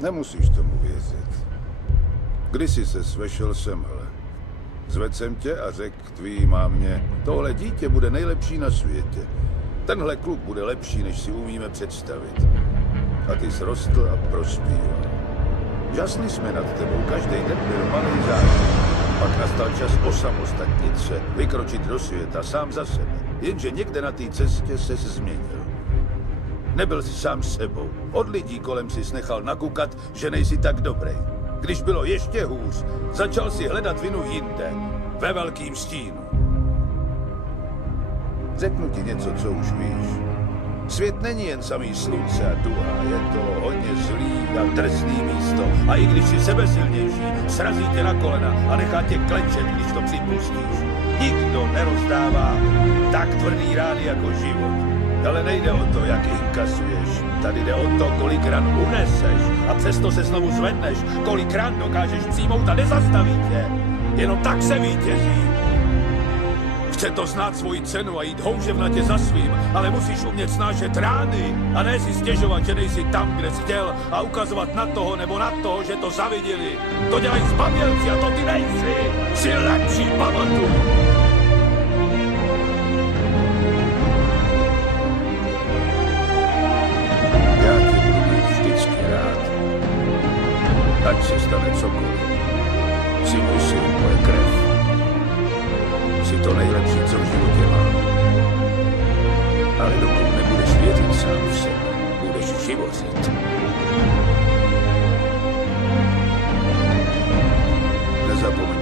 Nemusíš tomu věřit. Kdysi se svešel semhle. Zvedl jsem tě a řekl tvý mámě, tohle dítě bude nejlepší na světě. Tenhle kluk bude lepší, než si umíme představit. A ty jsi rostl a prospíval. Žasli jsme nad tebou, každý den byl malý zážitek. Pak nastal čas osamostatnit se, vykročit do světa sám za sebe. Jenže někde na té cestě ses změnil. Nebyl jsi sám sebou. Od lidí kolem si nechal nakukat, že nejsi tak dobrý. Když bylo ještě hůř, začal si hledat vinu jinde, ve velkým stínu. Řeknu ti něco, co už víš. Svět není jen samý slunce a duha, je to hodně zlý a drsný místo. A i když jsi sebesilnější, srazí tě na kolena a nechá tě klečet, když to připustíš. Nikdo nerozdává tak tvrdý rány jako život. Ale nejde o to, jak inkasuješ. Tady jde o to, kolik ran uneseš a přesto se znovu zvedneš. Kolik ran dokážeš přijmout a nezastaví tě. Jenom tak se vítězí. Chce to znát svoji cenu a jít houževnatě za svým, ale musíš umět snášet rány a ne si stěžovat, že nejsi tam, kde jsi chtěl a ukazovat na toho nebo na toho, že to zaviděli. To dělají zbabělci a to ty nejsi. Jsi lepší, pamatuj. Já tě budu mít vždycky rád. Ať se stane cokoliv. Jsi můj syn, moje krev. Jsi to nejlepší, co v životě mám. Ale dokud nebudeš věřit sám v sebe, budeš živořit. Nezapomeň